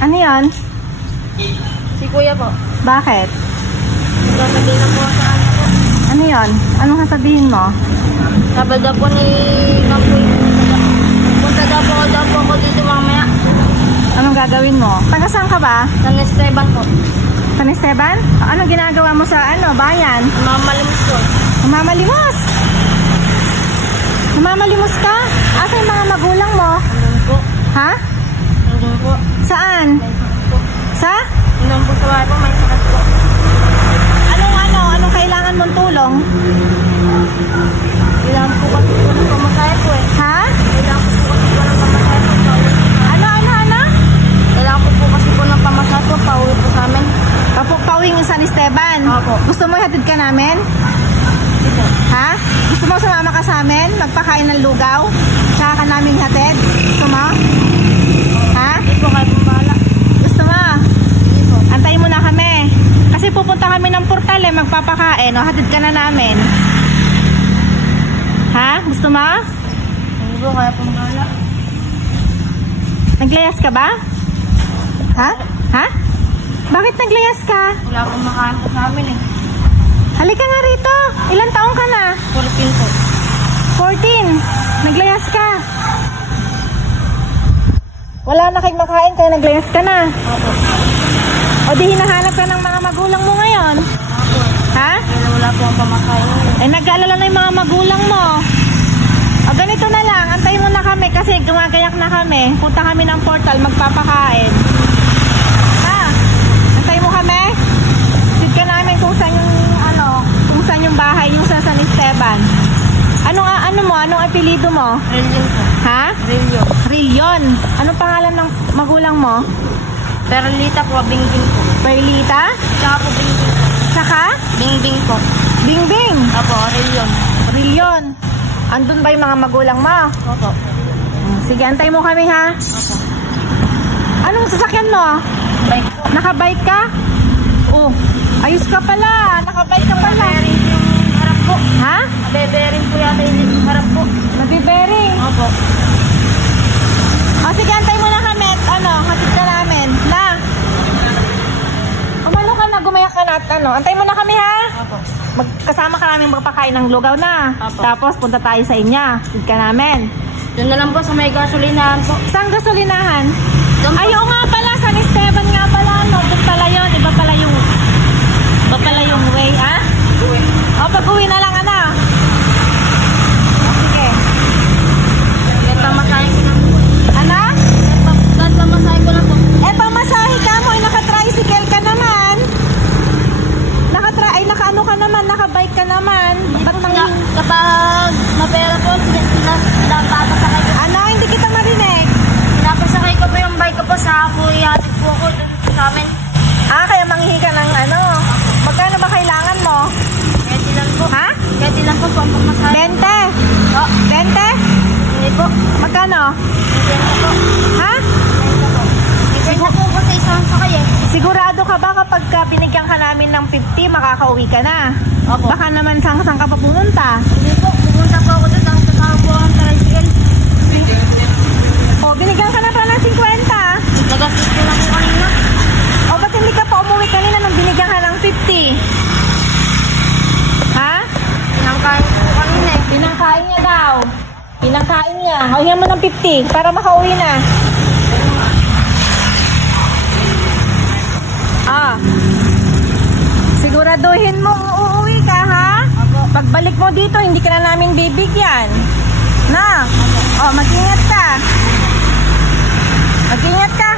Ano yan? Si kuya po. Bakit? Sasabihin na po sa ano po. Ano yan? Anong sasabihin mo? Sabi daw po ni Ma'am po punta daw po ako dito mamaya. Anong gagawin mo? Taga saan ka ba? San Esteban po. San Esteban? Anong ginagawa mo sa bayan? Mamalimos po. Mamalimos? Mamalimos ka? Asa yung mga magulang mo? Ano po? Ha? Ano po? Saan? May sakit po. Sa? Ano po sa bahay po? May sakit po. Anong kailangan mong tulong? Kailangan po kasi po ng pamasahe po eh. Ha? Kailangan po kasi po ng pamasahe po. Ano? Kailangan po kasi po ng pamasahe po. Pauwi po sa amin. Pauwing yung San Esteban? Opo. Gusto mo hatid ka namin? Ito. Ha? Gusto mo sumama ka sa amin? Magpakain ng lugaw? Saka ka namin hatid? Gusto mo? Ha? Hindi po kayo pong bahala. Gusto mo? Hindi po. Antayin mo na kami. Kasi pupunta kami ng portal magpapakain. O hatid ka na namin. Ha? Gusto mo? Hindi po kayo pong bahala. Naglayas ka ba? Ha? Ha? Bakit naglayas ka? Wala pong makain po sa amin eh. Halika nga rito. Ilan taong ka na? 14 po. 14. Naglayas ka. Wala na kayong makain kaya naglayas ka na. Opo. O di hinahanap ka ng mga magulang mo ngayon. Opo. Ha? Kaya wala po ang pamasahe. Eh nag-aalala na yung mga magulang mo. O ganito na lang. Antayin mo na kami kasi gumagayak na kami. Punta kami ng portal magpapakain. Ha? Antayin mo kami? Sit ka namin kung saan yung bahay, yung sa San Esteban. Anong apelido mo? Rillion po. Ha? Rillion. Rillion. Anong pangalan ng magulang mo? Perlita po, Bingbing po. Perlita? Saka po Bingbing po. Saka? Bingbing po. Bingbing. Opo, Rillion. Rillion. Andun ba yung mga magulang mo? Opo. Sige, antay mo kami ha. Opo. Anong sasakyan mo? Bike po. Nakabike ka? Oh, ayos ka pala. Nakabike ka pala. Bering po yung harap po. Ha? Bebering po yata yung harap po. Nabibering. Opo. O sige, antay mo na kami. Hatid ka namin. Na. Umano ka na, gumayak ka na at antay mo na kami ha. Opo. Magkasama ka namin magpakain ng lugaw na. Apo. Tapos punta tayo sa inya. Hatid ka namin. Doon na lang po sa may gasolinahan po. Saan gasolinahan? Doon po. Ayaw nga pala, San Esteban nga pala. Doon pala yun. Iba pala yung way, ha? O, pag-uwi na lang, O, sige. Kahit pamasahe ko lang po. Ano? Kahit pamasahe ko lang po. Eh, pamasahe ka mo. Naka-tricycle ka naman. Naka-ano ka naman. Naka-bike ka naman. Ba't nang... Kapag mapera po, napapasakay ko. Hindi kita marinig. Napasakay ko po yung bike ko po sa po. Ihatid po ako dun sa amin. Kaya manghihi ka ng Magkano ba kailangan mo? Kahit ilan po. Ha? Kahit ilan po po ang pamasahe. 20? Oh, 20? hindi po. Magkano? 20 po. Ha? 20 po po sa isang sakay eh. Sigurado ka ba kapag binigyan ka namin ng 50, makakauwi ka na? Opo. Baka naman saan ka pa pumunta? Hindi po. Pupunta po ako doon. Tapos kasama po ang tricycle. O, binigyan ka na pa ng 50. Nagastos ko lang po kanina. O, ba't hindi ka pa umuwi kanina nung binigyan ka ng 50? Ha? Pinangkain ko po kanina eh. Pinangkain niya daw. Pinangkain niya. O, hiyan mo ng 50 para makauwi na. Siguraduhin mo uuwi ka, ha? Pagbalik mo dito, hindi ka na namin bibigyan. Na? O, mag-ingat ka. Mag-ingat ka,